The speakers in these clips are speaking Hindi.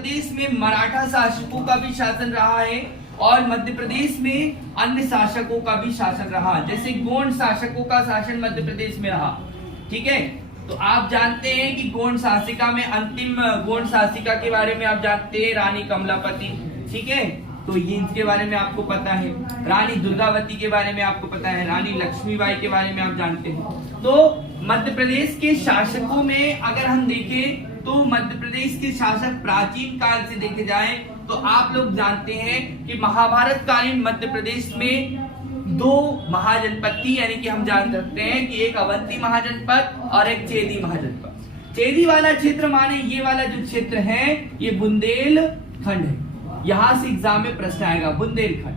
प्रदेश में मराठा शासकों का भी शासन रहा है और मध्य प्रदेश में अन्य शासकों का भी शासन रहा, जैसे गोंड शासकों का शासन मध्य प्रदेश में रहा। ठीक है, तो आप जानते हैं कि गोंड शासिका में अंतिम गोंड शासिका के बारे में आप जानते हैं, रानी कमलापति। ठीक है, तो ये इनके बारे में आपको पता है। रानी दुर्गावती के बारे में आपको पता है, रानी लक्ष्मीबाई के बारे में आप जानते हैं। तो मध्य प्रदेश के शासकों में अगर हम देखें तो मध्य प्रदेश के शासक प्राचीन काल से देखे जाएं तो आप लोग जानते हैं कि महाभारत कालीन मध्य प्रदेश में दो महाजनपद थी, यानी कि हम जान सकते हैं कि एक अवंती महाजनपद और एक चेदी महाजनपद। चेदी वाला क्षेत्र माने ये वाला जो क्षेत्र है ये बुंदेलखंड है। यहां से एग्जाम में प्रश्न आएगा बुंदेलखंड।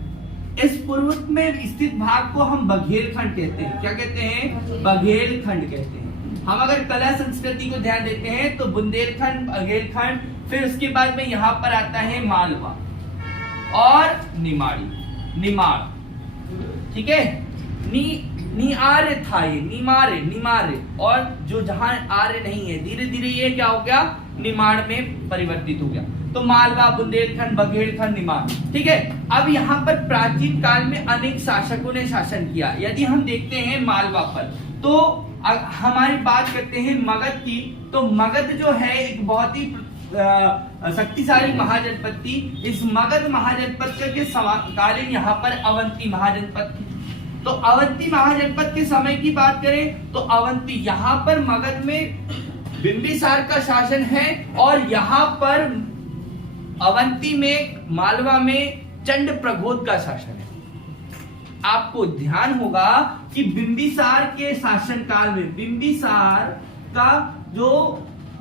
इस पूर्व में स्थित भाग को हम बघेलखंड कहते हैं। क्या कहते हैं? बघेलखंड कहते हैं। हम अगर कला संस्कृति को ध्यान देते हैं तो बुंदेलखंड, बघेलखंड, फिर उसके बाद में यहाँ पर आता है मालवा और निमाड़। ठीक है, निआर्य था ये, निमार्य, और जो जहां आर्य नहीं है धीरे धीरे ये क्या हो गया, निमाड़ में परिवर्तित हो गया। तो मालवा, बुंदेलखंड, बघेलखंड, निमाड़। ठीक है, अब यहाँ पर प्राचीन काल में अनेक शासकों ने शासन किया। यदि हम देखते हैं मालवा पर तो हमारी बात करते हैं मगध की, तो मगध जो है एक बहुत ही शक्तिशाली महाजनपद थी। इस मगध महाजनपद के समकालीन यहाँ पर अवंती महाजनपद थी। तो अवंती महाजनपद के समय की बात करें तो अवंती, यहाँ पर मगध में बिंबिसार का शासन है और यहाँ पर अवंती में, मालवा में चंडप्रघोत का शासन है। आपको ध्यान होगा कि बिंबिसार के शासन काल में बिंबिसार का जो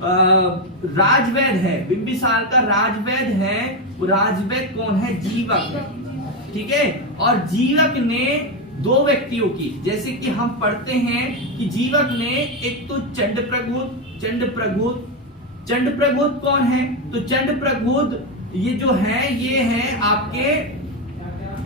राजवैद है, बिंबिसार का राजवैद है, वो राजवैद कौन है? जीवक। ठीक है, और जीवक ने दो व्यक्तियों की, जैसे कि हम पढ़ते हैं कि जीवक ने एक तो चंडप्रघोत कौन है? तो चंडप्रघोत ये जो है ये है आपके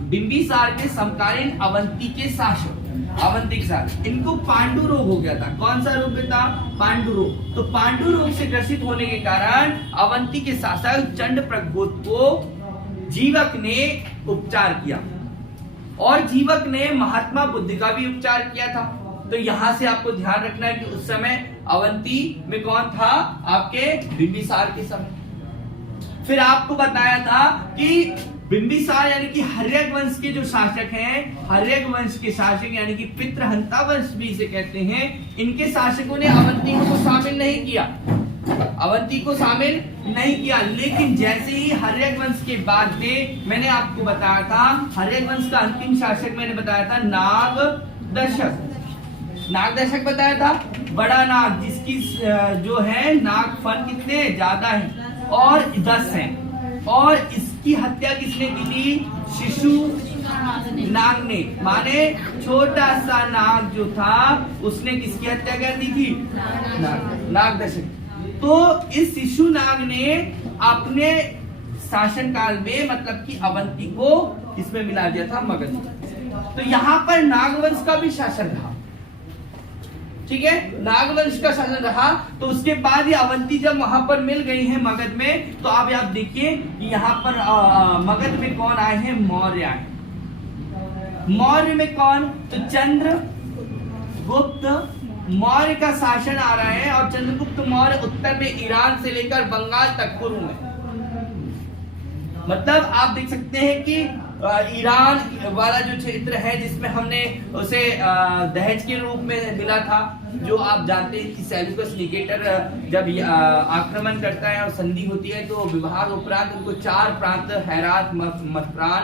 बिंबिसार के समकालीन अवंती के शासक, अवंती के शासक। इनको पांडु रोग हो गया था। कौन सा रोग था? पांडु रोग। तो पांडु रोग से ग्रसित होने के कारण अवंती के शासक चंडप्रघोत को जीवक ने उपचार किया और जीवक ने महात्मा बुद्ध का भी उपचार किया था। तो यहां से आपको ध्यान रखना है कि उस समय अवंती में कौन था? आपके बिंबिसार के समय। फिर आपको बताया था कि बिंबिसार यानी कि हर्यक वंश के जो शासक हैं, हर्यक वंश के शासक यानी कि पितृहंता वंश भी इसे कहते हैं, इनके शासकों ने अवंती को शामिल नहीं किया, अवंती को शामिल नहीं किया। लेकिन जैसे ही हर्यक वंश के बाद में मैंने आपको बताया था, हर्यक वंश का अंतिम शासक मैंने बताया था नागदर्शक बताया था, बड़ा नाग, जिसकी जो है नाग फन कितने ज्यादा है और 10 हैं, और इसकी हत्या किसने की थी? शिशु नाग ने, माने छोटा सा नाग जो था उसने किसकी हत्या कर दी थी? नागदर्शक। तो इस शिशु नाग ने अपने शासन काल में मतलब कि अवंती को इसमें मिला दिया था, मगध। तो यहाँ पर नागवंश का भी शासन रहा। ठीक है, नागवंश का शासन रहा। तो उसके बाद ये अवंती जब वहां पर मिल गई है मगध में, तो अब आप देखिए कि यहाँ पर मगध में कौन आए हैं? मौर्य आए। मौर्य में कौन? तो चंद्रगुप्त मौर्य का शासन आ रहा है और चंद्रगुप्त मौर्य उत्तर में ईरान से लेकर बंगाल तक पूर्व में, मतलब आप देख सकते हैं कि ईरान वाला जो क्षेत्र है जिसमें हमने उसे दहेज के रूप में मिला था, जो आप जानते हैं कि सेल्यूकस निकेटर जब आक्रमण करता है और संधि होती है तो विवाह उपरांत उनको 4 प्रांत, हेरात, मथुरान,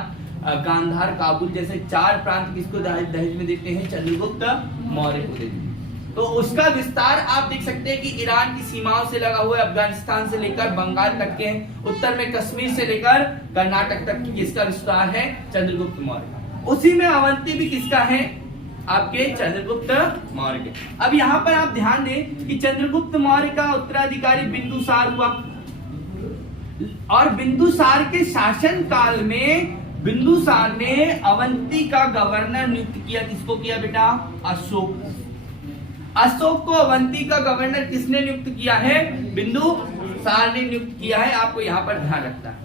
गांधार, काबुल जैसे 4 प्रांत किसको दहेज में देते हैं? चंद्रगुप्त मौर्य को देते हैं। तो उसका विस्तार आप देख सकते हैं कि ईरान की सीमाओं से लगा हुआ है, अफगानिस्तान से लेकर बंगाल तक के, उत्तर में कश्मीर से लेकर कर्नाटक तक की किसका विस्तार है? चंद्रगुप्त मौर्य। उसी में अवंती भी किसका है? आपके चंद्रगुप्त मौर्य के। अब यहाँ पर आप ध्यान दें कि चंद्रगुप्त मौर्य का उत्तराधिकारी बिंदुसार हुआ और बिंदुसार के शासन काल में बिंदुसार ने अवंती का गवर्नर नियुक्त किया। किसको किया बेटा? अशोक को अवंती का गवर्नर किसने नियुक्त किया है? सार ने नियुक्त किया है, आपको यहाँ पर ध्यान रखना है।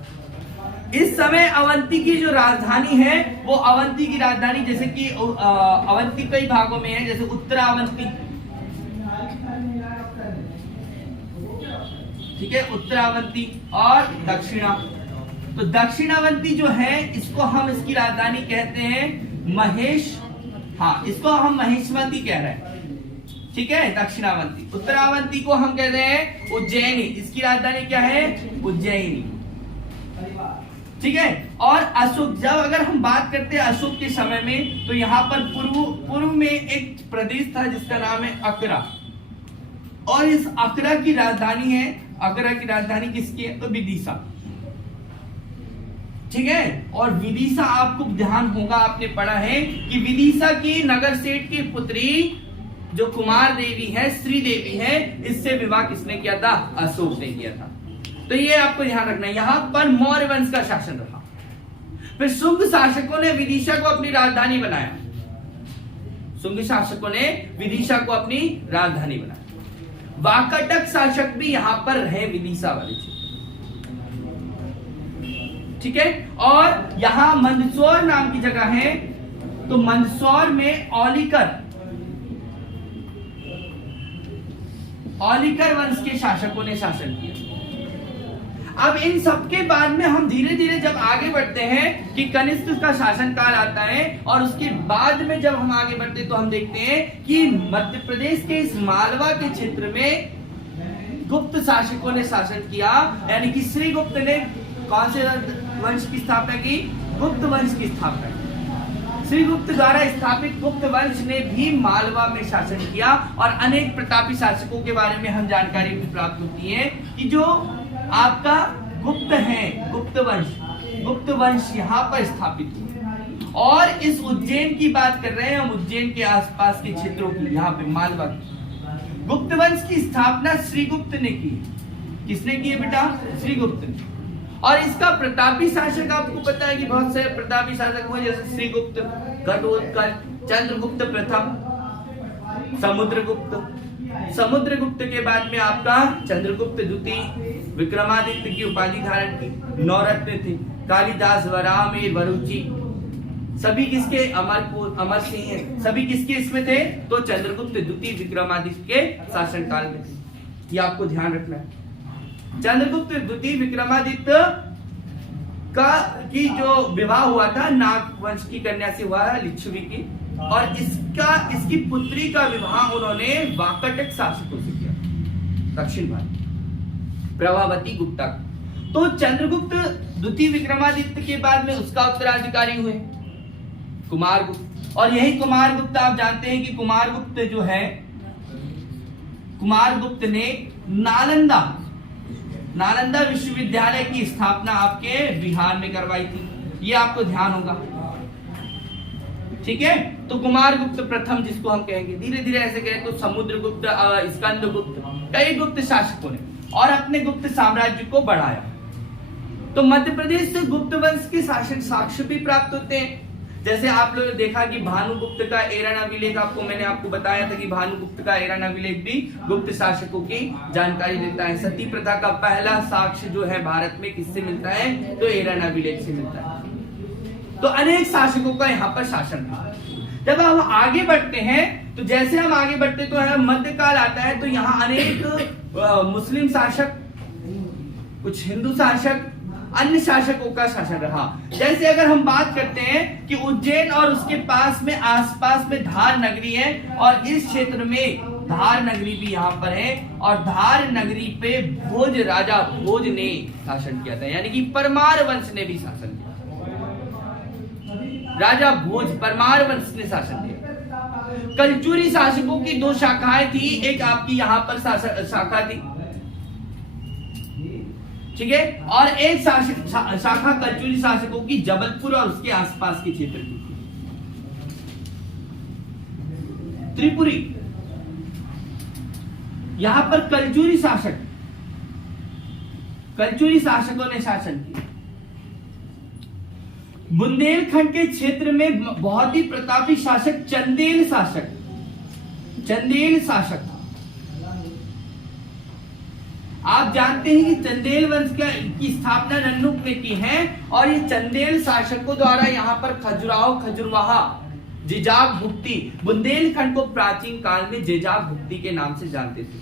इस समय अवंती की जो राजधानी है वो अवंती की राजधानी, जैसे कि अवंती कई भागों में है, जैसे उत्तरावंती, ठीक है, उत्तरावंती और दक्षिणा। तो दक्षिणावंती जो है इसको हम इसकी राजधानी कहते हैं महेश, हाँ इसको हम महेशवती कह रहे हैं, ठीक है, दक्षिणावंती। उत्तरावंती को हम कहते हैं उज्जैनी, इसकी राजधानी क्या है, उज्जैनी, ठीक है। और अशोक, जब अगर हम बात करते हैं अशोक के समय में, तो यहाँ पर पूर्व में एक प्रदेश था जिसका नाम है अकरा, और इस अकरा की राजधानी है, अकरा की राजधानी किसकी है, तो विदिशा, ठीक है। और विदिशा आपको ध्यान होगा, आपने पढ़ा है कि विदिशा की नगर सेठ की पुत्री जो कुमार देवी है, श्री देवी है, इससे विवाह किसने किया था, अशोक ने किया था। तो ये आपको ध्यान रखना है। यहां पर मौर्य वंश का शासन रहा, फिर शुंग शासकों ने विदिशा को अपनी राजधानी बनाया, शुंग शासकों ने विदिशा को अपनी राजधानी बनाया। वाकाटक शासक भी यहां पर रहे विदिशा वाले क्षेत्र, ठीक है। और यहां मंदसौर नाम की जगह है, तो मंदसौर में औलिकर वंश के शासकों ने शासन किया। अब इन सबके बाद में हम धीरे धीरे जब आगे बढ़ते हैं कि कनिष्क का शासन काल आता है, और उसके बाद में जब हम आगे बढ़ते हैं तो हम देखते हैं कि मध्य प्रदेश के इस मालवा के क्षेत्र में गुप्त शासकों ने शासन किया, यानी कि श्रीगुप्त ने कौन से वंश की स्थापना की, गुप्त वंश की स्थापना की। श्रीगुप्त द्वारा स्थापित गुप्त वंश ने भी मालवा में शासन किया, और अनेक प्रतापी शासकों के बारे में हम जानकारी भी प्राप्त होती है कि जो आपका गुप्त है, गुप्त वंश यहाँ पर स्थापित हुआ। और इस उज्जैन की बात कर रहे हैं हम, उज्जैन के आसपास के क्षेत्रों की, यहाँ पे मालवा की गुप्त वंश की स्थापना श्रीगुप्त ने की। किसने की है बेटा, श्रीगुप्त ने। और इसका प्रतापी शासक आपको पता है कि बहुत से प्रतापी शासक हुए, जैसे श्रीगुप्त, घटोत्कच, चंद्रगुप्त प्रथम, समुद्रगुप्त के बाद में आपका चंद्रगुप्त द्वितीय, विक्रमादित्य की उपाधि धारण की, नौरत्न थे, कालिदास, वराहमिहिर, वरुचि, सभी किसके, अमर सिंह हैं, सभी किसके इसमें थे, तो चंद्रगुप्त द्वितीय विक्रमादित्य के शासनकाल में। ये आपको ध्यान रखना है। चंद्रगुप्त द्वितीय विक्रमादित्य का की जो विवाह हुआ था नाग वंश की कन्या से हुआ है, लिच्छवी की, और इसकी पुत्री का विवाह उन्होंने वाकाटक शासकों से किया, दक्षिण भारत, प्रभावती गुप्ता। तो चंद्रगुप्त द्वितीय विक्रमादित्य के बाद में उसका उत्तराधिकारी हुए कुमारगुप्त। और यही कुमारगुप्त, आप जानते हैं कि कुमारगुप्त जो है, कुमारगुप्त ने नालंदा विश्वविद्यालय की स्थापना आपके बिहार में करवाई थी, ये आपको ध्यान होगा, ठीक है। तो कुमारगुप्त प्रथम जिसको हम कहेंगे, धीरे धीरे ऐसे कहें तो समुद्रगुप्त, स्कंदगुप्त, कई गुप्त शासकों ने और अपने गुप्त साम्राज्य को बढ़ाया। तो मध्य प्रदेश से गुप्त वंश के शासन साक्ष्य भी प्राप्त होते हैं। जैसे आप लोगों ने देखा कि भानुगुप्त का एरन अभिलेख, मैंने आपको बताया था कि भानुगुप्त का एरन अभिलेख भी गुप्त शासकों की जानकारी देता है। सती प्रथा का पहला साक्ष्य जो है भारत में किससे मिलता है, तो एरन अभिलेख से मिलता है। तो अनेक शासकों का यहाँ पर शासन था। जब हम आगे बढ़ते हैं, तो जैसे हम आगे बढ़ते तो है मध्यकाल आता है, तो यहाँ अनेक मुस्लिम शासक, कुछ हिंदू शासक, अन्य शासकों का शासन रहा। जैसे अगर हम बात करते हैं कि उज्जैन और उसके पास में आसपास में धार नगरी है, और इस क्षेत्र में धार नगरी भी यहाँ पर है, और धार नगरी पे भोज, राजा भोज ने शासन किया था, यानी कि परमार वंश ने भी शासन किया। राजा भोज परमार वंश ने शासन किया। कलचुरी शासकों की दो शाखाएं थी, एक आपकी यहाँ पर शाखा थी, ठीक है, और एक शाखा कलचुरी शासकों की जबलपुर और उसके आसपास के क्षेत्र की। त्रिपुरी, यहां पर कलचुरी शासकों ने शासन किया। बुंदेलखंड के क्षेत्र में बहुत ही प्रतापी शासक चंदेल शासक था। आप जानते हैं कि चंदेल वंश की स्थापना नन्नुक ने की है और ये चंदेल शासकों द्वारा यहाँ पर खजुराहो, खजुरवाहा, जेजाग भुक्ति, बुंदेलखंड को प्राचीन काल में जेजाग भुक्ति के नाम से जानते थे।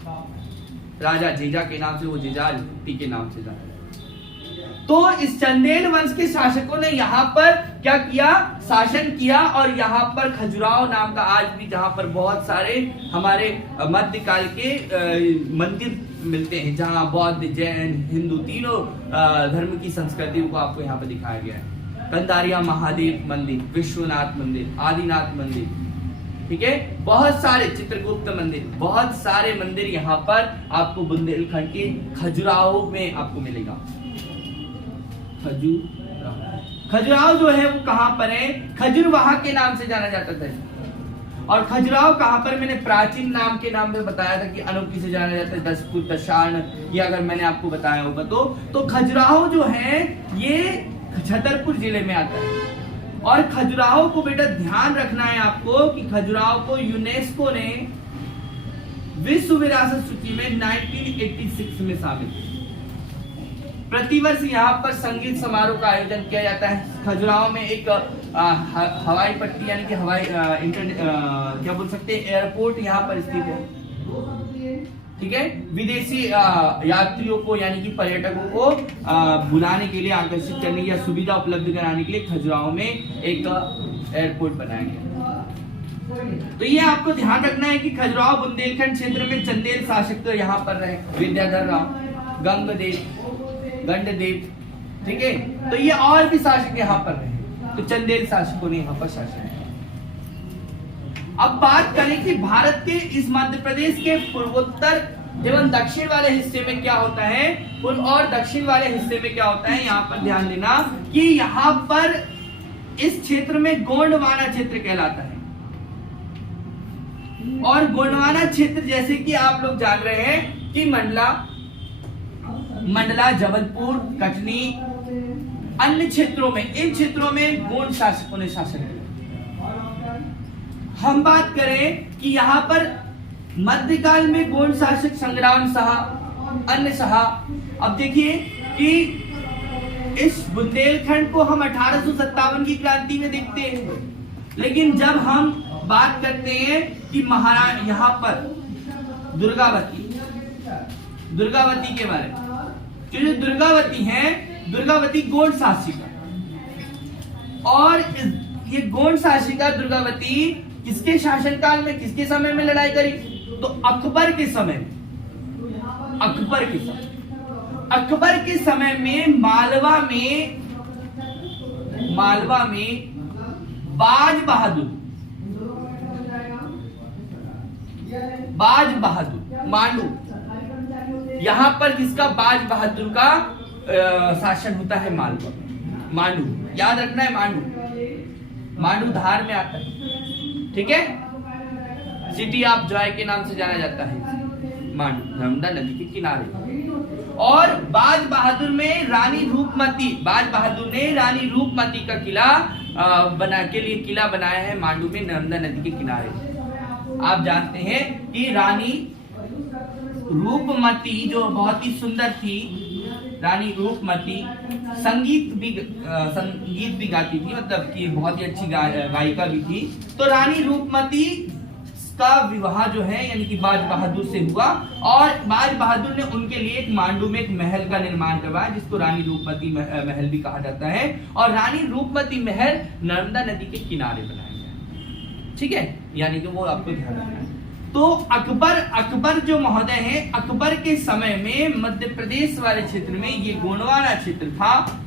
राजा जेजा के नाम से वो जेजाग भुक्ति के नाम से जानते थे। तो इस चंदेल वंश के शासकों ने यहाँ पर क्या किया, शासन किया और यहाँ पर खजुराहो नाम का आज भी जहाँ पर बहुत सारे हमारे मध्यकाल के मंदिर मिलते हैं, जहाँ बौद्ध, जैन, हिंदू तीनों धर्म की संस्कृतियों को आपको यहाँ पर दिखाया गया है। कंदारिया महादेव मंदिर, विश्वनाथ मंदिर, आदिनाथ मंदिर, ठीक है, बहुत सारे चित्रगुप्त मंदिर, बहुत सारे मंदिर यहाँ पर आपको बुंदेलखंड के खजुराहो में आपको मिलेगा। खजुराहो जो है वो कहां पर है, खजुरवाहा के नाम से जाना जाता था। और खजुराहो कहां पर, मैंने प्राचीन नाम के नाम में बताया था कि अनोखी से जाना जाता है, दसपुर, दशार्ण, ये अगर मैंने आपको बताया होगा तो खजुराहो जो है ये छतरपुर जिले में आता है। और खजुराहो को बेटा ध्यान रखना है आपको कि खजुराहो को यूनेस्को ने विश्व विरासत सूची में 1986 में शामिल किया। प्रतिवर्ष यहाँ पर संगीत समारोह का आयोजन किया जाता है। खजुराहो में एक हवाई पट्टी यानी कि हवाई क्या बोल सकते हैं, एयरपोर्ट यहाँ पर स्थित है, ठीक है। विदेशी यात्रियों को यानी कि पर्यटकों को बुलाने के लिए, आकर्षित करने या सुविधा उपलब्ध कराने के लिए खजुराहो में एक एयरपोर्ट बनाया गया। तो ये आपको ध्यान रखना है कि खजुराहो बुंदेलखंड क्षेत्र में चंदेल शासक तो यहाँ पर रहे, विद्याधर राव, गंडदेव, ठीक है। तो ये और भी शासक यहाँ पर रहे, तो चंदेल शासकों ने यहाँ पर शासन किया। अब बात करें कि भारत के इस मध्य प्रदेश के पूर्वोत्तर एवं दक्षिण वाले हिस्से में क्या होता है, पूर्व और दक्षिण वाले हिस्से में क्या होता है, यहाँ पर ध्यान देना कि यहाँ पर इस क्षेत्र में गोंडवाना क्षेत्र कहलाता है। और गोंडवाना क्षेत्र जैसे कि आप लोग जान रहे हैं कि मंडला, जबलपुर, कटनी, अन्य क्षेत्रों में, इन क्षेत्रों में गोंड शासकों ने शासन किया। हम बात करें कि यहाँ पर मध्यकाल में गोंड शासक संग्राम शाह, अन्य शाह। अब देखिए कि इस बुंदेलखंड को हम 1857 की क्रांति में देखते हैं, लेकिन जब हम बात करते हैं कि महाराज यहाँ पर दुर्गावती के बारे में, जो दुर्गावती है, दुर्गावती गोंड शासिका, और ये गोंड शासिका दुर्गावती किसके शासनकाल में, किसके समय में लड़ाई करी, तो अकबर के समय में। अकबर के समय में मालवा में बाज बहादुर मांडू, यहां पर किसका, बाज बहादुर का शासन होता है मालवा। मांडू याद रखना है, मांडू धार में आता है, ठीक है। सिटी ऑफ जॉय के नाम से जाना जाता है मांडू, नर्मदा नदी के किनारे। और बाज बहादुर में रानी रूपमती, बाज बहादुर ने रानी रूपमती का किला किला बनाया है मांडू में, नर्मदा नदी के किनारे। आप जानते हैं कि रानी रूपमती जो बहुत ही सुंदर थी, रानी रूपमती संगीत भी गाती थी, मतलब कि बहुत ही अच्छी गायिका भी थी। तो रानी रूपमती का विवाह जो है यानी कि बाज बहादुर से हुआ, और बाज बहादुर ने उनके लिए एक मांडू में एक महल का निर्माण करवाया, जिसको रानी रूपमती महल भी कहा जाता है। और रानी रूपमती महल नर्मदा नदी के किनारे बनाया गया, ठीक है, यानी कि वो आपको ध्यान रखना है। तो अकबर जो महोदय हैं, अकबर के समय में मध्य प्रदेश वाले क्षेत्र में ये गोंडवाना क्षेत्र था,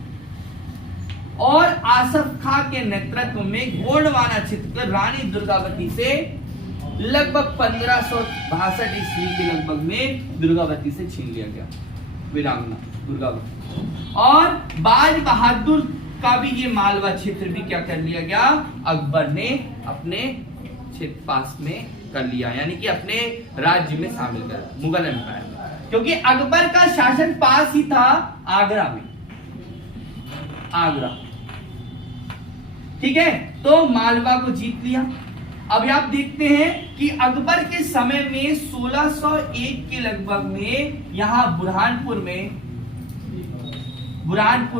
और आसफ खां के नेतृत्व में गोंडवाना क्षेत्र रानी दुर्गावती से लगभग 1562 ईस्वी के लगभग में दुर्गावती से छीन लिया गया, वीरांगना दुर्गावती। और बाज बहादुर का भी ये मालवा क्षेत्र भी क्या कर लिया गया, अकबर ने अपने क्षेत्र पास में कर लिया, यानी कि अपने राज्य में शामिल कर मुगल एम्पायर में, क्योंकि अकबर का शासन पास ही था आगरा में, आगरा, ठीक है। तो मालवा को जीत लिया, अभी आप देखते हैं कि अकबर के समय में 1601 के लगभग में यहाँ बुरहानपुर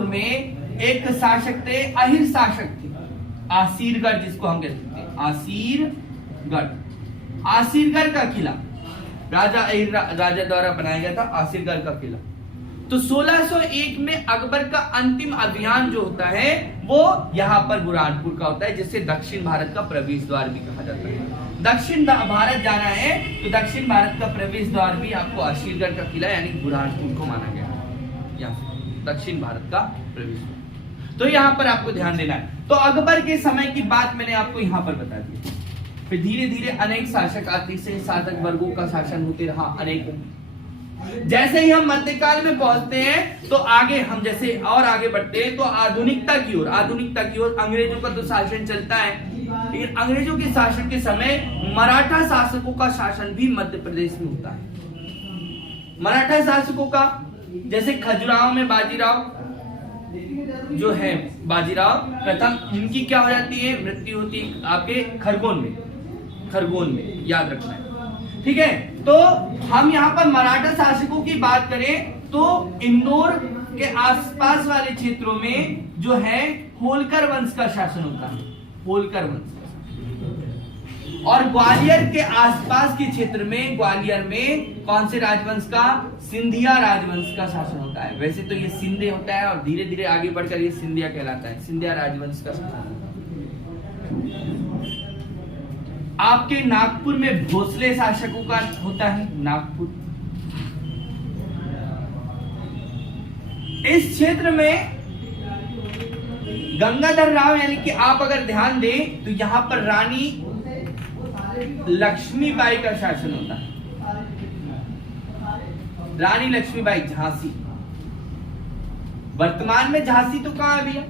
में एक शासक थे, अहिर शासक थे, आसीरगढ़ जिसको हम कहते हैं, आसीरगढ़ का किला राजा द्वारा बनाया गया था, आसीरगढ़ का किला। तो 1601 में अकबर का अंतिम अभियान जो होता है वो यहाँ पर बुरहानपुर का होता है, जिसे दक्षिण भारत का प्रवेश द्वार भी कहा जाता है। दक्षिण भारत जाना है तो दक्षिण भारत का प्रवेश द्वार भी आपको आसीरगढ़ का किला यानी बुरहानपुर को माना गया है, यहाँ दक्षिण भारत का प्रवेश द्वार। तो यहाँ पर आपको ध्यान देना है। तो अकबर के समय की बात मैंने आपको यहाँ पर बता दी। फिर धीरे धीरे अनेक शासक आते से शासक वर्गों का शासन होते रहा अनेकों। जैसे ही हम मध्यकाल में पहुंचते हैं तो हम जैसे और आगे बढ़ते हैं तो आधुनिकता की ओर अंग्रेजों का तो शासन चलता है, लेकिन अंग्रेजों के शासन के समय मराठा शासकों का शासन भी मध्य प्रदेश में होता है। मराठा शासकों का जैसे खजुराहो में बाजीराव प्रथम, जिनकी क्या हो जाती है, मृत्यु होती है आपके खरगोन में, याद रखना है, ठीक है। तो हम यहाँ पर मराठा शासकों की बात करें तो इंदौर के आसपास वाले क्षेत्रों में जो है होलकर वंश का शासन होता है, होलकर वंश। और ग्वालियर के आसपास के क्षेत्र में, ग्वालियर में कौन से राजवंश का, सिंधिया राजवंश का शासन होता है। वैसे तो ये सिंधे होता है और धीरे धीरे आगे बढ़कर ये सिंधिया कहलाता है, सिंधिया राजवंश का शासन। आपके नागपुर में भोसले शासकों का होता है, नागपुर। इस क्षेत्र में गंगाधर राव यानी कि आप अगर ध्यान दें तो यहां पर रानी लक्ष्मीबाई का शासन होता है, रानी लक्ष्मीबाई झांसी। वर्तमान में झांसी तो कहां है भैया,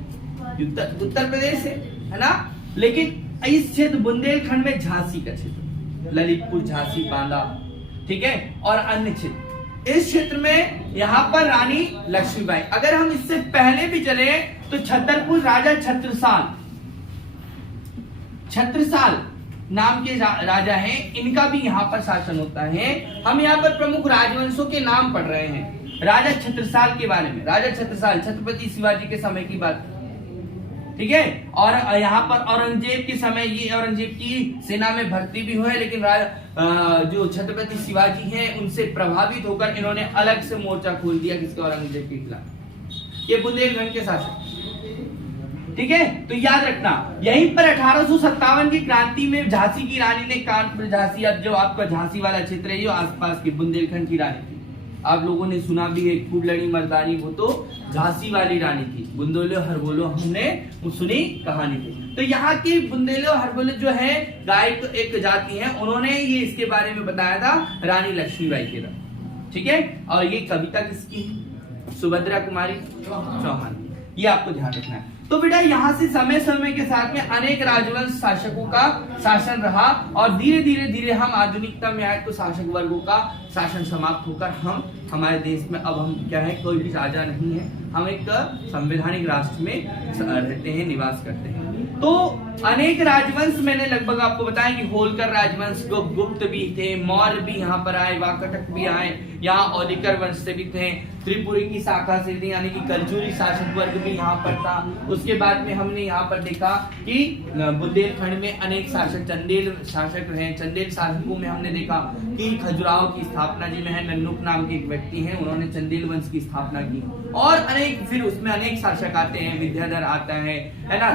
उत्तर प्रदेश है ना, लेकिन इस क्षेत्र बुंदेलखंड में झांसी का क्षेत्र, ललितपुर, झांसी, बांदा, ठीक है, और अन्य क्षेत्र। इस क्षेत्र में यहां पर रानी लक्ष्मीबाई। अगर हम इससे पहले भी चले तो छतरपुर राजा छत्रसाल नाम के राजा हैं, इनका भी यहाँ पर शासन होता है। हम यहाँ पर प्रमुख राजवंशों के नाम पढ़ रहे हैं। राजा छत्रसाल के बारे में, राजा छत्रसाल छत्रपति शिवाजी के समय की बात, ठीक है। और यहाँ पर औरंगजेब के समय, ये औरंगजेब की सेना में भर्ती भी हुए, लेकिन जो छत्रपति शिवाजी हैं उनसे प्रभावित होकर इन्होंने अलग से मोर्चा खोल दिया किसके, औरंगजेब के खिलाफ। ये बुंदेलखंड के शासक, ठीक है। तो याद रखना, यहीं पर 1857 की क्रांति में झांसी की रानी ने कानपुर, झांसी अब जो आपका झांसी वाला क्षेत्र है, जो आसपास की बुंदेलखंड की रानी थी, आप लोगों ने सुना भी है, खूब लड़ी मर्दानी, वो तो झांसी वाली रानी थी। बुंदेलो हरबोलो हमने सुनी कहानी थी। तो यहाँ की बुंदेलो हरबोलो जो है गाय तो एक जाति है, उन्होंने ये इसके बारे में बताया था रानी लक्ष्मीबाई के नाम, ठीक है। और ये कविता किसकी है, सुभद्रा कुमारी चौहान, ये आपको ध्यान रखना है। तो बेटा यहाँ से समय समय के साथ में अनेक राजवंश शासकों का शासन रहा और धीरे धीरे हम आधुनिकता में आए तो शासक वर्गों का शासन समाप्त होकर हमारे देश में अब हम क्या है, कोई भी राजा नहीं है, हम एक संवैधानिक राष्ट्र में रहते हैं, निवास करते हैं। तो अनेक राजवंश मैंने लगभग आपको बताया कि होलकर राजवंश, गुप्त भी थे, मौर्य भी यहाँ पर आए, वाकाटक भी आए, यहाँ औलिकर वंश से भी थे, त्रिपुरी की शाखा से थे, यानी कि कलचुरी शासक वर्ग भी यहाँ पर था। उसके बाद में हमने यहाँ पर देखा कि बुंदेलखंड में अनेक शासक, चंदेल शासक रहे। चंदेल शासकों में हमने देखा कि खजुराहो की स्थापना जिनमें है नन्नुक नाम के एक व्यक्ति हैं, उन्होंने चंदेल वंश की स्थापना की। और अनेक, फिर उसमें अनेक शासक आते हैं, विद्याधर आता है ना,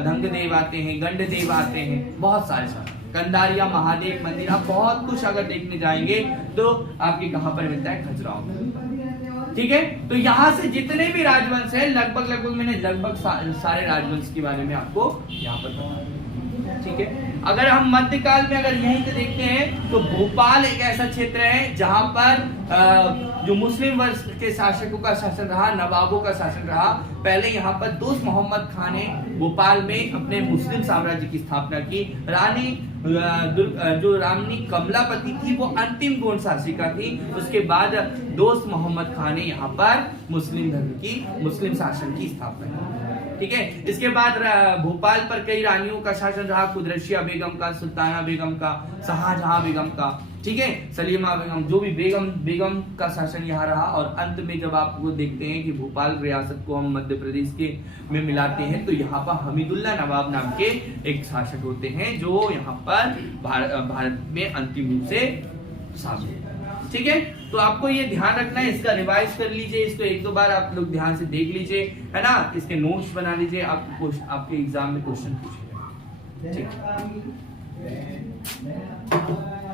धंगदेव आते हैं, गंडदेव आते हैं, बहुत सारे शासक, कंदारिया महादेव मंदिर, आप बहुत कुछ अगर देखने जाएंगे तो आपके कहां पर मिलता है, खजुराहो में, ठीक है। तो यहाँ से जितने भी राजवंश है लगभग मैंने सारे राजवंश के बारे में आपको यहाँ पर बताया, ठीक है। अगर हम मध्यकाल में अगर यहीं से देखते हैं तो भोपाल एक ऐसा क्षेत्र है जहां पर जो मुस्लिम वर्ष के शासकों का शासन रहा, नवाबों का शासन रहा। पहले यहाँ पर दोस्त मोहम्मद खान ने भोपाल में अपने मुस्लिम साम्राज्य की स्थापना की। रानी जो रानी कमलापति थी वो अंतिम गोंड शासिका थी। उसके बाद दोस्त मोहम्मद खान ने यहाँ पर मुस्लिम शासन की स्थापना की। ठीक है, इसके बाद भोपाल पर कई रानियों का शासन रहा, कुदरशिया बेगम का, सुल्ताना बेगम का, शाहजहां बेगम का, ठीक है, सलीमा बेगम, जो भी बेगम का शासन यहाँ रहा। और अंत में जब आपको देखते हैं कि भोपाल रियासत को हम मध्य प्रदेश के में मिलाते हैं तो यहाँ पर हमीदुल्ला नवाब नाम के एक शासक होते हैं जो यहाँ पर भारत में अंतिम रूप से शामिल है। ठीक है, तो आपको ये ध्यान रखना है, इसका रिवाइज कर लीजिए, इसको 1-2 बार आप लोग ध्यान से देख लीजिए, है ना, इसके नोट्स बना लीजिए, आपके एग्जाम में क्वेश्चन पूछेगा। ठीक है।